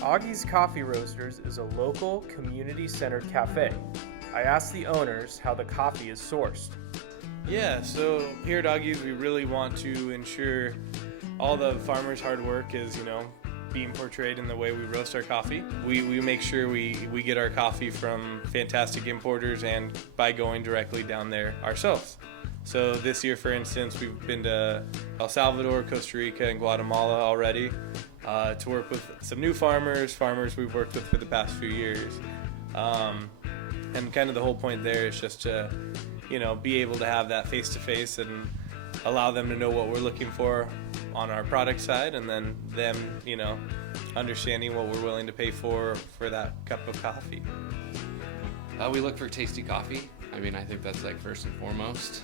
Augies Coffee Roasters is a local, community-centered cafe. I asked the owners how the coffee is sourced. Yeah, so here at Augies, we really want to ensure all the farmers' hard work is, being portrayed in the way we roast our coffee. We make sure we get our coffee from fantastic importers and by going directly down there ourselves. So this year, for instance, we've been to El Salvador, Costa Rica, and Guatemala already to work with some new farmers we've worked with for the past few years. And kind of the whole point there is just to, be able to have that face-to-face and allow them to know what we're looking for on our product side, and then them, understanding what we're willing to pay for that cup of coffee. We look for tasty coffee. I think that's first and foremost.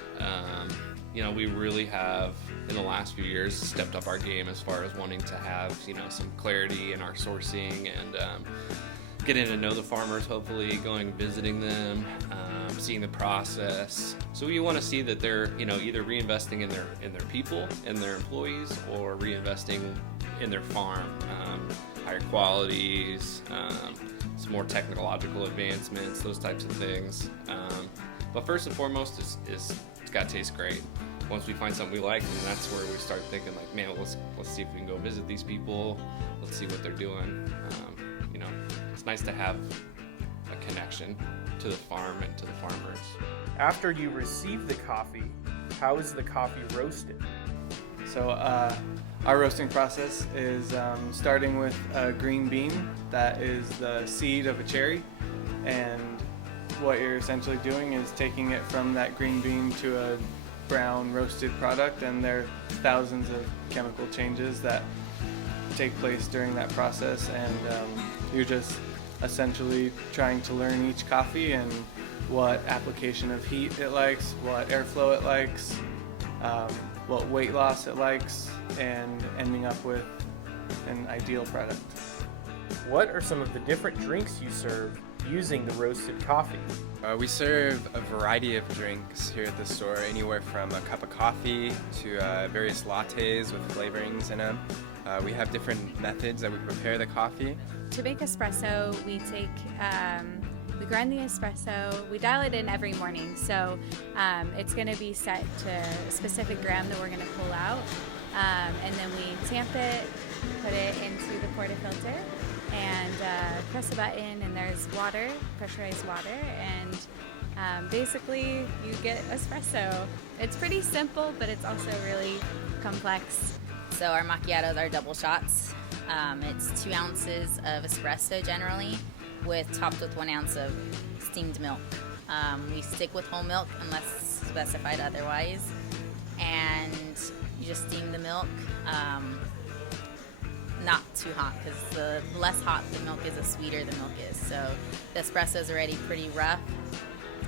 We really have, in the last few years, stepped up our game as far as wanting to have, some clarity in our sourcing and getting to know the farmers, hopefully going visiting them, seeing the process. So we want to see that they're, either reinvesting in their people and their employees, or reinvesting in their farm, higher qualities, some more technological advancements, those types of things. But first and foremost, it's got to taste great. Once we find something we like, and that's where we start thinking man, let's see if we can go visit these people. Let's see what they're doing. It's nice to have a connection to the farm and to the farmers. After you receive the coffee, how is the coffee roasted? So our roasting process is starting with a green bean that is the seed of a cherry, and what you're essentially doing is taking it from that green bean to a brown roasted product, and there are thousands of chemical changes that take place during that process, and you're just essentially trying to learn each coffee and what application of heat it likes, what airflow it likes, what weight loss it likes, and ending up with an ideal product. What are some of the different drinks you serve using the roasted coffee? We serve a variety of drinks here at the store, anywhere from a cup of coffee to various lattes with flavorings in them. We have different methods that we prepare the coffee. To make espresso, we grind the espresso, we dial it in every morning, so it's going to be set to a specific gram that we're going to pull out, and then we tamp it, put it into the portafilter, and press a button, and there's water, pressurized water, and basically you get espresso. It's pretty simple, but it's also really complex. So our macchiatos are double shots. It's 2 ounces of espresso generally, topped with 1 ounce of steamed milk. We stick with whole milk unless specified otherwise, and you just steam the milk. Not too hot, because the less hot the milk is, the sweeter the milk is. So the espresso is already pretty rough.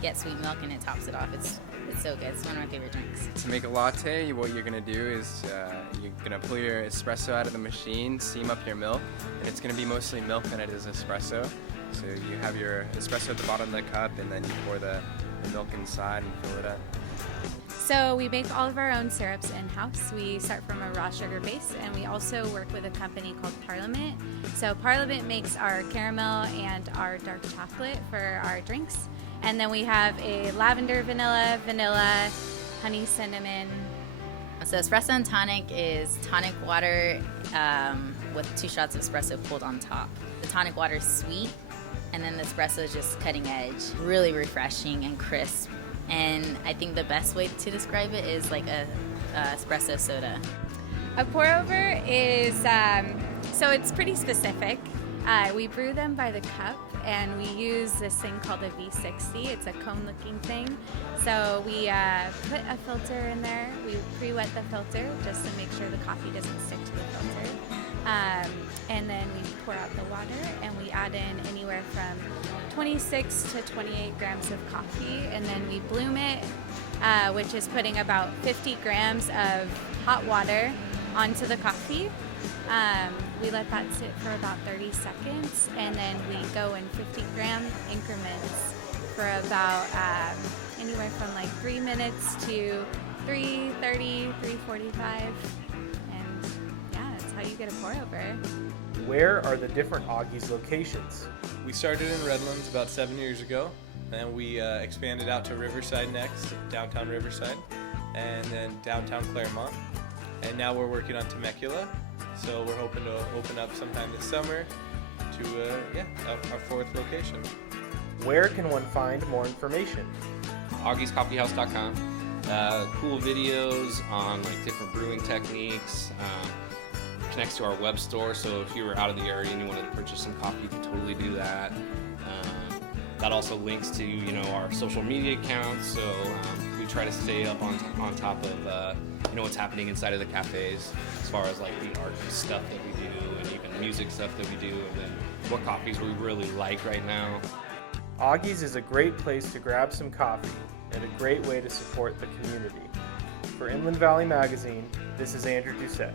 Get sweet milk and it tops it off. It's so good. It's one of my favorite drinks. To make a latte, what you're going to do is you're going to pull your espresso out of the machine, steam up your milk, and it's going to be mostly milk than it is espresso. So you have your espresso at the bottom of the cup, and then you pour the milk inside and fill it up. So we make all of our own syrups in-house. We start from a raw sugar base, and we also work with a company called Parliament. So Parliament makes our caramel and our dark chocolate for our drinks. And then we have a lavender vanilla, honey cinnamon. So espresso and tonic is tonic water with 2 shots of espresso pulled on top. The tonic water is sweet, and then the espresso is just cutting edge. Really refreshing and crisp. And I think the best way to describe it is like a espresso soda. A pour over is, so it's pretty specific. We brew them by the cup, and we use this thing called a V60. It's a cone-looking thing. So we put a filter in there. We pre-wet the filter just to make sure the coffee doesn't stick to the filter. And then we pour out the water, and we add in anywhere from 26 to 28 grams of coffee, and then we bloom it, which is putting about 50 grams of hot water onto the coffee. We let that sit for about 30 seconds, and then we go in 50-gram increments for about anywhere from 3 minutes to 3:30, 3:45, and yeah, that's how you get a pour over. Where are the different Augies locations? We started in Redlands about 7 years ago, and we expanded out to Riverside next, downtown Riverside, and then downtown Claremont. And now we're working on Temecula, so we're hoping to open up sometime this summer to our fourth location. Where can one find more information? AugiesCoffeehouse.com. Cool videos on like different brewing techniques. Connects to our web store, so if you were out of the area and you wanted to purchase some coffee, you could totally do that. That also links to our social media accounts, so we try to stay up on top of what's happening inside of the cafes, as far as like the art stuff that we do, and even music stuff that we do, and then what coffees we really like right now. Augies is a great place to grab some coffee and a great way to support the community. For Inland Valley Magazine, this is Andrew Doucette.